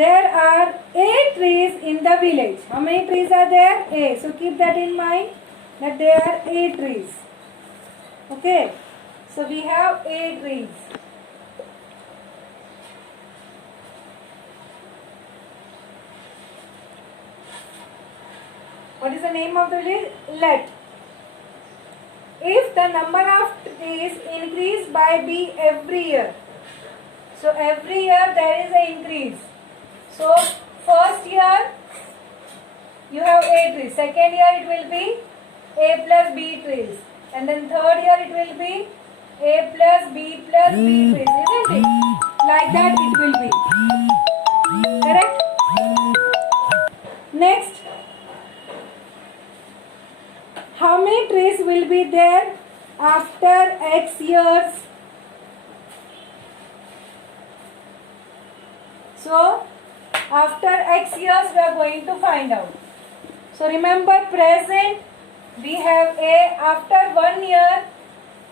there are 8 trees in the village. How many trees are there? 8. So keep that in mind that there are 8 trees. Okay. So we have 8 trees. What is the name of the village? Let. If the number of trees increase by B every year. So every year there is an increase. So first year you have 8 trees. Second year it will be A plus B trees. And then third year it will be A plus B trees. Isn't it? Like that it will be. Correct? Next. How many trees will be there after X years? So, after X years we are going to find out. So, remember present we have A after 1 year.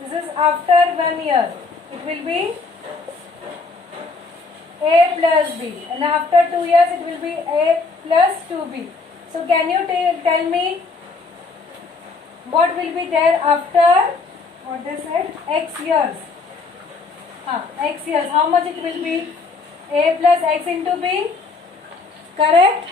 This is after 1 year. It will be A plus B. And after 2 years it will be A plus 2B. So, can you tell me what will be there after, what they said, X years? X years. How much it will be? A plus X into B. Correct?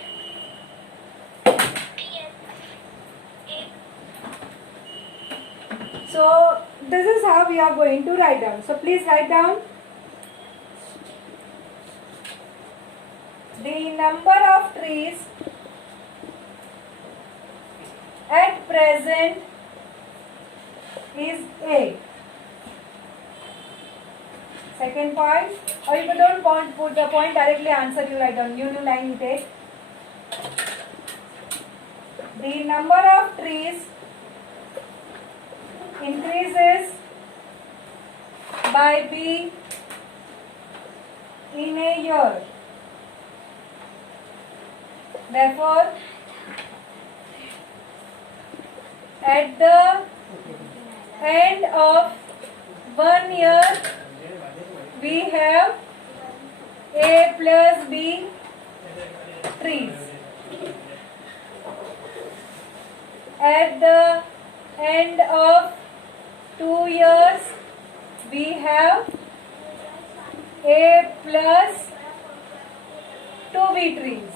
So, this is how we are going to write down. So, please write down the number of trees at present is 8. Second point, or if you don't put the point directly, answer you write down. New line you take. The number of trees increases by B in a year. Therefore, at the end of 1 year, we have A plus B trees. At the end of 2 years, we have A plus 2B trees.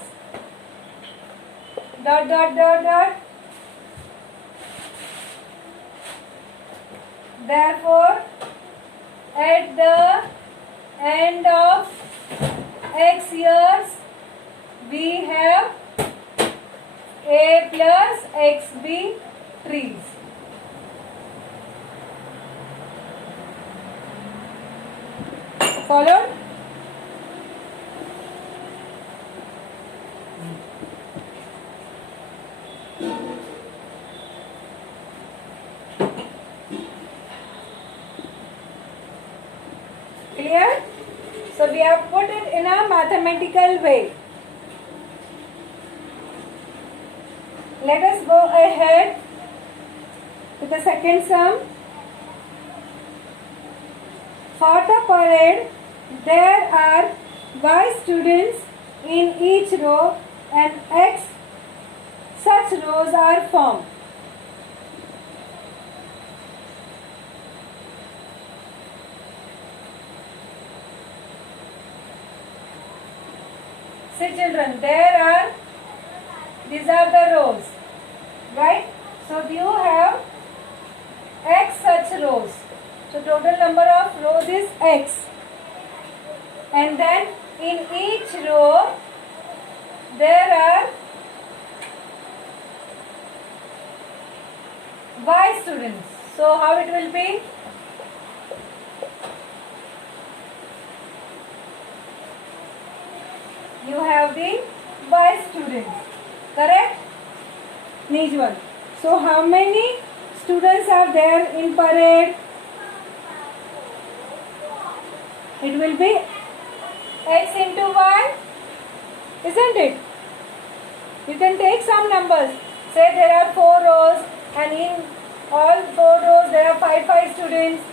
Dot, dot, dot, dot. Therefore, at the end of X years, we have A plus XB trees. Followed? Clear? So we have put it in a mathematical way. Let us go ahead to the second sum. For the parade, there are Y students in each row and X such rows are formed. See children, these are the rows, right? So you have X such rows. So total number of rows is X. And then in each row there are Y students. So how it will be? You have the Y students, correct? Nijwal. So how many students are there in parade? It will be X into Y, isn't it? You can take some numbers. Say there are 4 rows and in all 4 rows there are 5 students.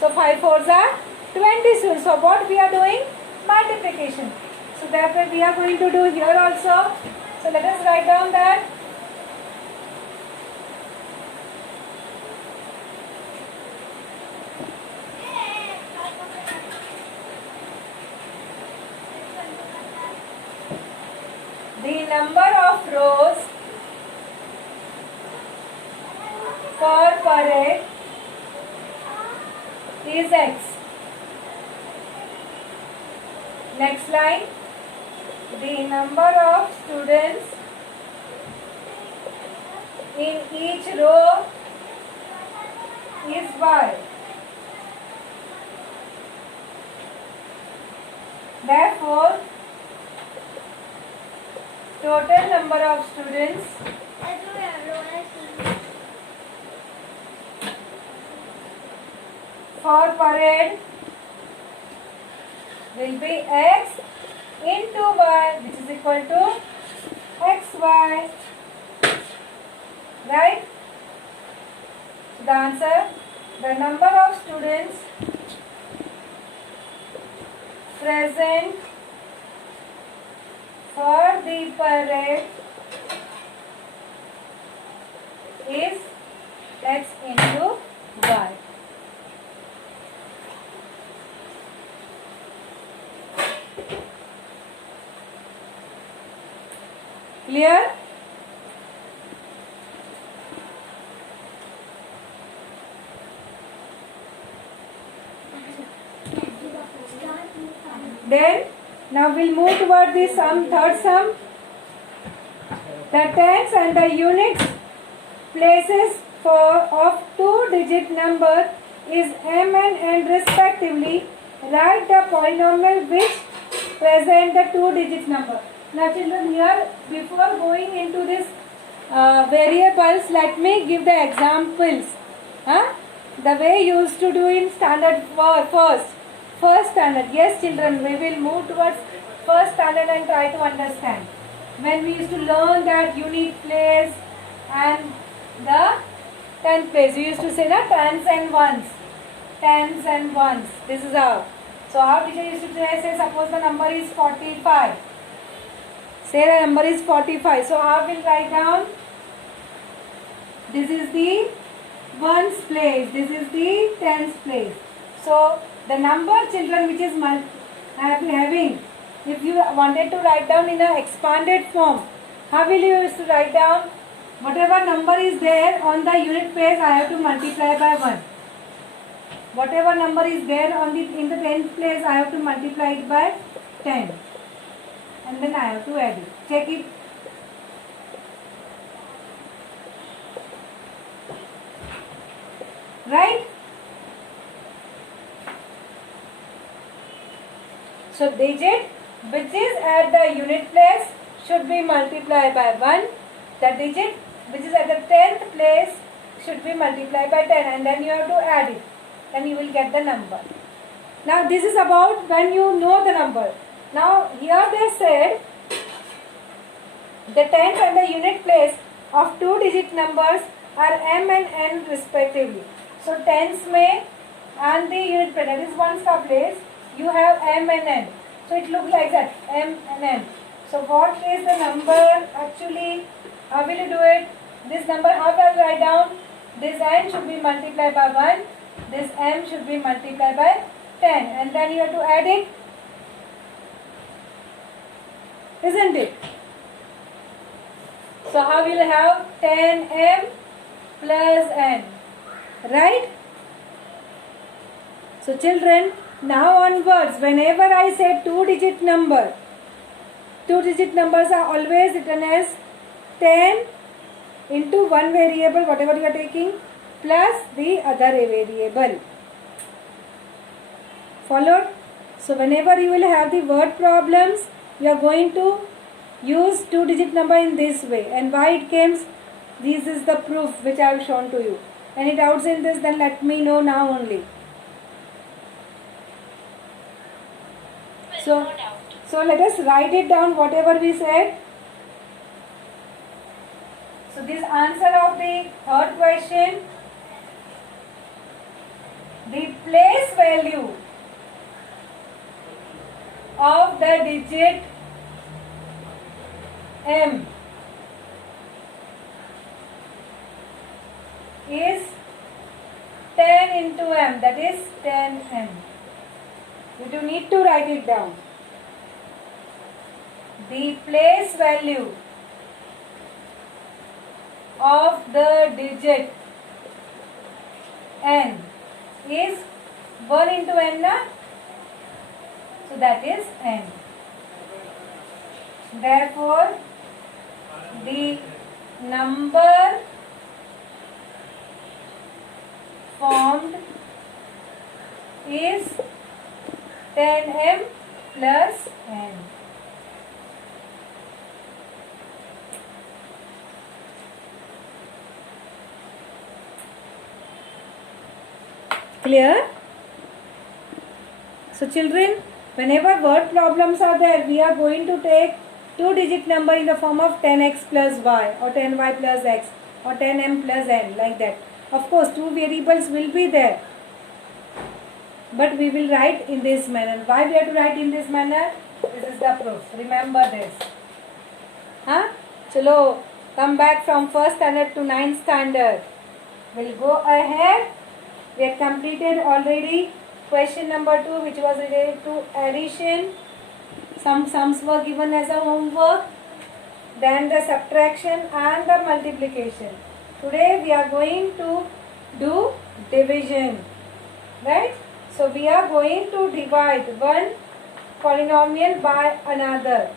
So 5 fours are 20 students. So what we are doing? Multiplication. So that way we are going to do here also. So let us write down that. The number of rows for parade is X. Next line, the number of students in each row is Y. Therefore, total number of students for parade will be X into Y, which is equal to XY. Right? So the answer, the number of students present for the parade is X into Y. Clear? Then now we'll move toward the third sum. The tens and the units places of two-digit number is m and n respectively. Write the polynomial which present the two-digit number. Now children, here before going into this variables, let me give the examples. The way you used to do in standard first standard. Yes children, we will move towards first standard and try to understand. When we used to learn that unit place and the tenth place, we used to say na tens and ones. Tens and ones. This is how. So how teacher used to say suppose the number is 45. Say the number is 45. So how will write down? This is the ones place. This is the tens place. So the number children which is having, if you wanted to write down in a expanded form, how will you use to write down? Whatever number is there on the unit place, I have to multiply by 1. Whatever number is there on in the tenth place, I have to multiply it by 10. And then I have to add it. Check it. Right? So digit which is at the unit place should be multiplied by 1. The digit which is at the 10th place should be multiplied by 10, and then you have to add it. Then you will get the number. Now this is about when you know the number. Now here they said the tenth and the unit place of two-digit numbers are m and n respectively. So tens में and the unit place, that is ones का place, you have m and n. So it looks like that, m and n. So what is the number actually? How will you do it? This number, how will I write down? This n should be multiplied by 1. This m should be multiplied by 10. And then you have to add it. Isn't it? So how will you have 10m plus n? Right? So children, now onwards, whenever I say two-digit number, two-digit numbers are always written as 10 into one variable, whatever you are taking, plus the other variable. Followed? So whenever you will have the word problems, you are going to use two-digit number in this way. And why it came? This is the proof which I have shown to you. Any doubts in this, then let me know now only. So let us write it down, whatever we said. So this answer of the third question, the place value of the digit m is 10 into m, that is 10m. You do need to write it down. The place value of the digit n is 1 into n, na? So that is n. Therefore, the number formed is 10m plus n. Clear? So children, whenever word problems are there, we are going to take two-digit number in the form of 10x plus y or 10y plus x or 10m plus n, like that. Of course, two variables will be there, but we will write in this manner. Why we have to write in this manner? This is the proof. Remember this. Huh? Chalo, come back from first standard to 9th standard. We'll go ahead. We have completed already question number 2, which was related to addition. Some sums were given as a homework. Then the subtraction and the multiplication. Today we are going to do division. Right? So we are going to divide one polynomial by another.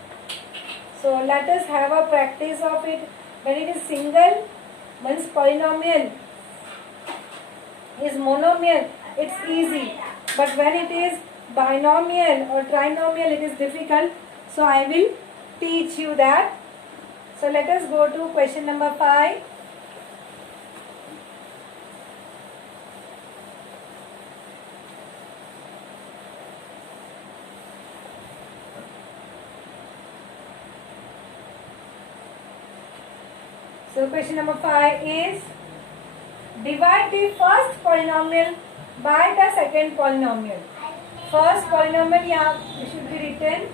So let us have a practice of it. When it is single, means polynomial is monomial, it's easy. But when it is binomial or trinomial, it is difficult. So I will teach you that. So let us go to question number 5. So question number 5 is divide the first polynomial by the second polynomial. First polynomial should be written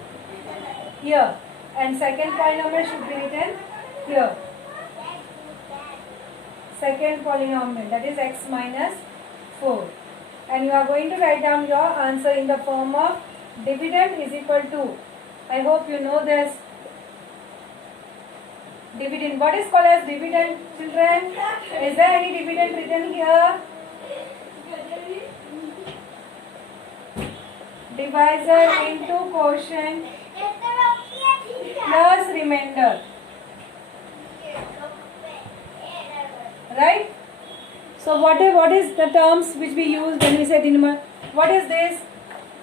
here and second polynomial should be written here. Second polynomial, that is x minus 4. And you are going to write down your answer in the form of dividend is equal to, I hope you know this, dividend. What is called as dividend, children? Is there any dividend written here? Divisor into quotient plus remainder. Right? So what is the terms which we use when we say denominator? What is this?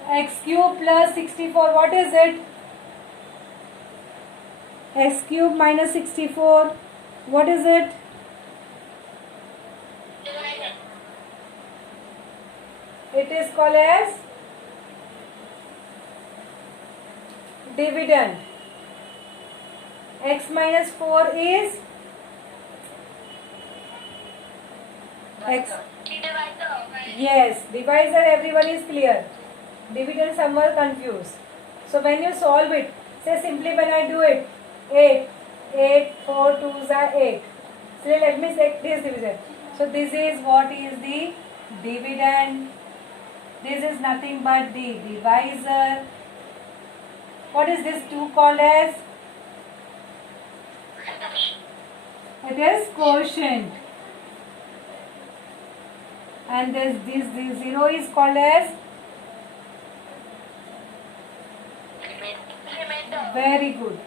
X cube plus 64. What is it? X cube minus 64. What is it? It is called as dividend. X minus 4 is X. Yes, divisor everyone is clear. Dividend some were confused. So when you solve it, say simply when I do it, 8, 4 2s are 8. So let me take this division. So this is what is the dividend. This is nothing but the divisor. What is this 2 called as? It is quotient. And this 0 is called as? Very good.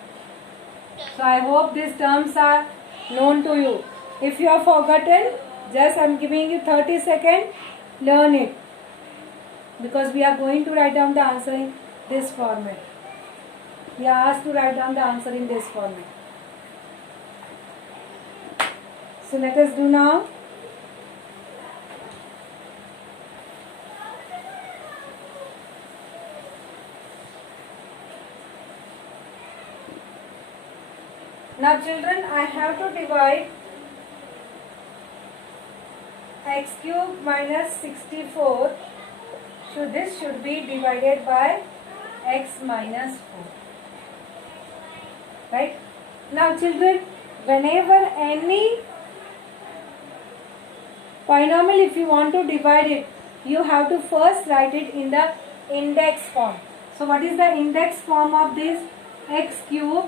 So I hope these terms are known to you. If you have forgotten, just I am giving you 30 seconds, learn it. Because we are going to write down the answer in this format. We are asked to write down the answer in this format. So let us do now. Now children, I have to divide x cube minus 64. So this should be divided by x minus 4. Right? Now children, whenever any polynomial, if you want to divide it, you have to first write it in the index form. So what is the index form of this? X cube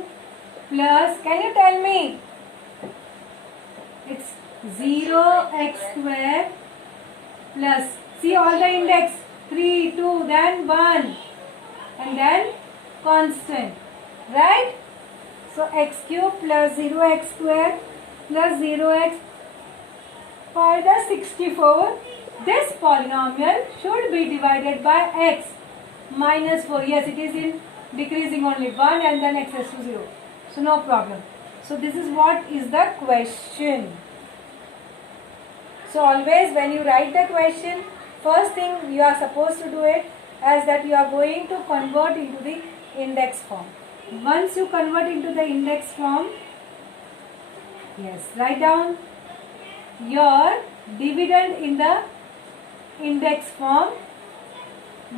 plus, can you tell me? It's 0x square plus, see all the index, 3, 2, then 1 and then constant, right? So x cube plus 0x square plus 0x for the 64. This polynomial should be divided by x minus 4. Yes, it is in decreasing only 1 and then x is to 0. So no problem. So this is what is the question. So always when you write the question, first thing you are supposed to do it as that you are going to convert into the index form. Once you convert into the index form, yes, write down your dividend in the index form,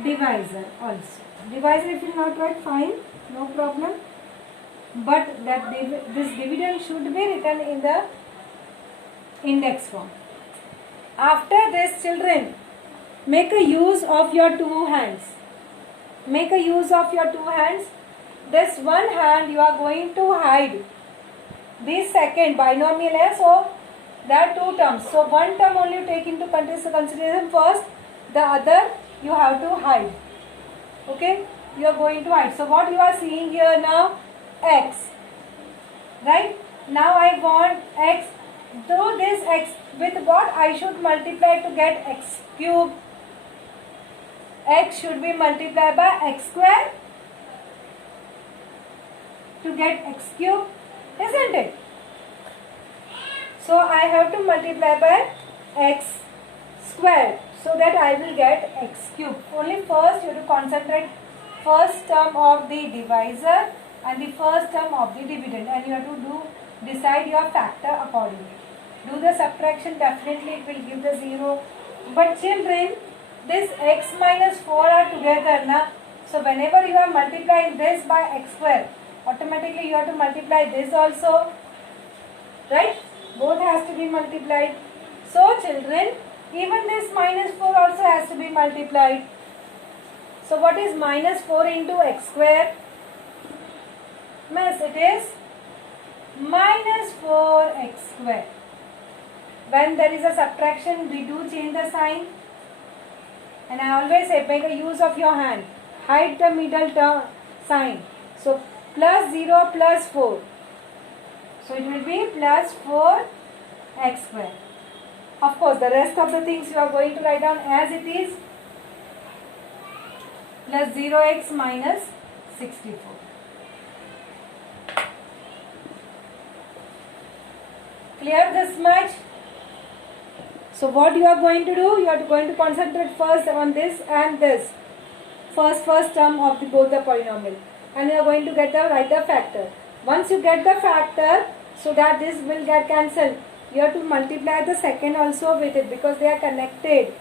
divisor also. Divisor if you will not write, fine, no problem. But that this dividend should be written in the index form. After this, children, make a use of your two hands. Make a use of your two hands. This one hand you are going to hide the second binomial है, so there are two terms. So one term only you take into consideration first, the other you have to hide. Okay, you are going to hide. So what you are seeing here now, x, right? Now I want x. Through this x, with what I should multiply to get x cube? X should be multiplied by x square to get x cube, isn't it? So I have to multiply by x square so that I will get x cube. Only first you have to concentrate first term of the divisor and the first term of the dividend, and you have to decide your factor accordingly. Do the subtraction, definitely it will give the 0. But children, this x minus 4 are together na. So whenever you are multiplying this by x square, automatically you have to multiply this also, right? Both has to be multiplied. So children, even this minus 4 also has to be multiplied. So what is minus 4 into x square? Miss, it is minus 4x square. When there is a subtraction, we do change the sign. And I always say, make a use of your hand. Hide the middle term sign. So plus 0 plus 4. So it will be plus 4x square. Of course, the rest of the things you are going to write down as it is. Plus 0x minus 64. Clear this much? So what you are going to do? You are going to concentrate first on this and this. First term of both the polynomial. And you are going to write the factor. Once you get the factor, so that this will get cancelled, you have to multiply the second also with it because they are connected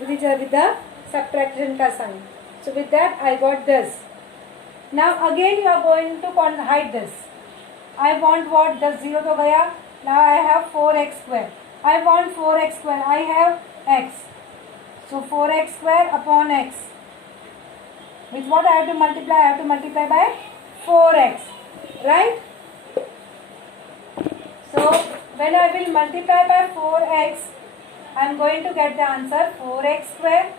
with each other with the subtraction ka sign. So with that I got this. Now again you are going to hide this. I want what? The 0 to gaya. Now I have 4x square. I want 4x square. I have x. So 4x square upon x. With what I have to multiply? I have to multiply by 4x. Right? So when I will multiply by 4x, I am going to get the answer 4x square.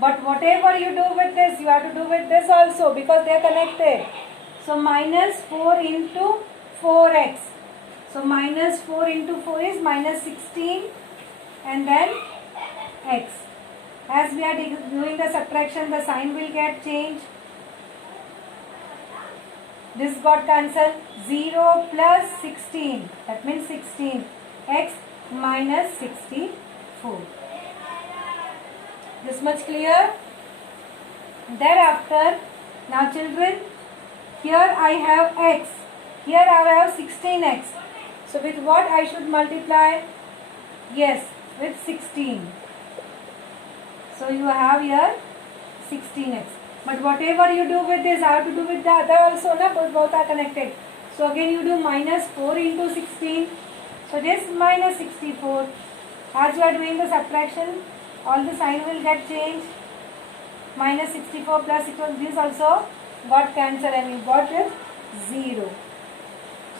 But whatever you do with this, you have to do with this also because they are connected. So minus 4 into 4x. So minus 4 into 4 is minus 16 and then x. As we are doing the subtraction, the sign will get changed. This got cancelled. 0 plus 16. That means 16. X minus 64. This much clear? Thereafter, now children, here I have x. Here I have 16x. So with what I should multiply? Yes, with 16. So you have here 16x. But whatever you do with this, I have to do with the other also, na? Both are connected. So again you do minus 4 into 16. So this minus 64. As you are doing the subtraction, all the sign will get changed. Minus 64 plus 6, this also got cancelled and you got it 0.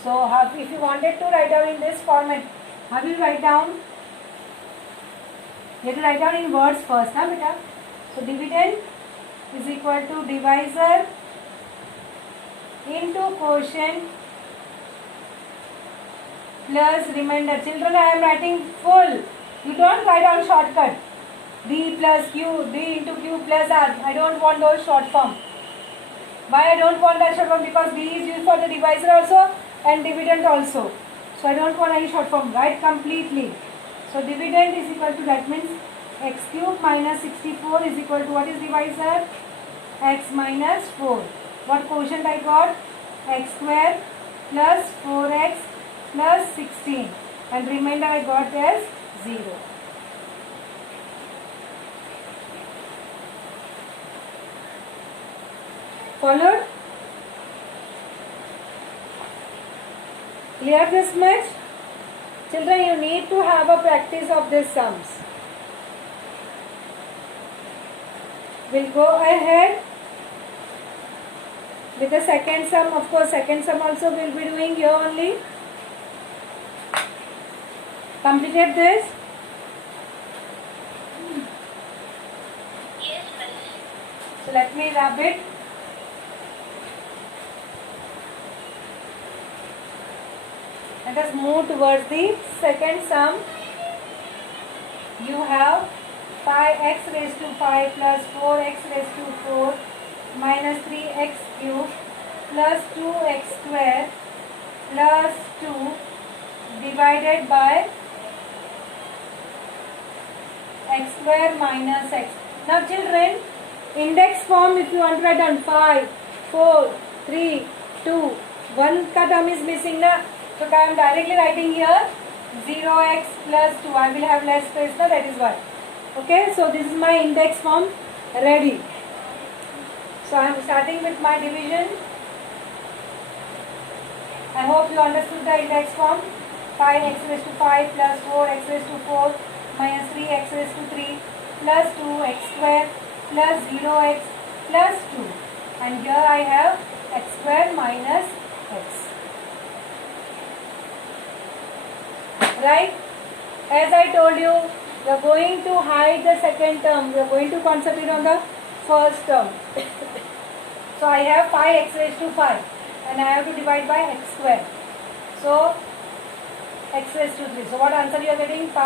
So if you wanted to write down in this format, how will you write down? You have to write down in words first, na beta? So dividend is equal to divisor into quotient plus remainder. Children, I am writing full. You don't write on shortcut. D plus Q, D into Q plus R. I don't want those short form. Why I don't want that short form? Because D is used for the divisor also and dividend also. So I don't want any short form. Write completely. So dividend is equal to, that means x cube minus 64 is equal to, what is divisor? X minus 4. What quotient I got? X square plus 4x plus 16. And remainder I got as 0. Followed? Clear this much? Children, you need to have a practice of these sums. We'll go ahead with the second sum. Of course, second sum also we'll be doing here only. Completed this? Yes, miss. So let me rub it. Let us move towards the second sum. You have 5x raised to 5 plus 4x raised to 4 minus 3x cube plus 2x square plus 2 divided by x square minus x. Now children, index form, if you want to write down 5, 4, 3, 2, 1 ka term is missing na. So I am directly writing here 0x plus 2. I will have less space now, that is why. Okay, so this is my index form ready. So I am starting with my division. I hope you understood the index form. 5x raised to 5 plus 4x raised to 4 minus 3x raised to 3 plus 2x square plus 0x plus 2. And here I have x square minus x. Right? As I told you, we are going to hide the second term. We are going to concentrate on the first term. So I have 5x raised to 5 and I have to divide by x square. So x raised to 3. So what answer you are getting? 5